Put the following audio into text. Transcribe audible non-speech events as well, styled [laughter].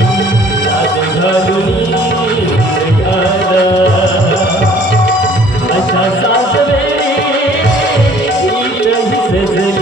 Thank [laughs] you.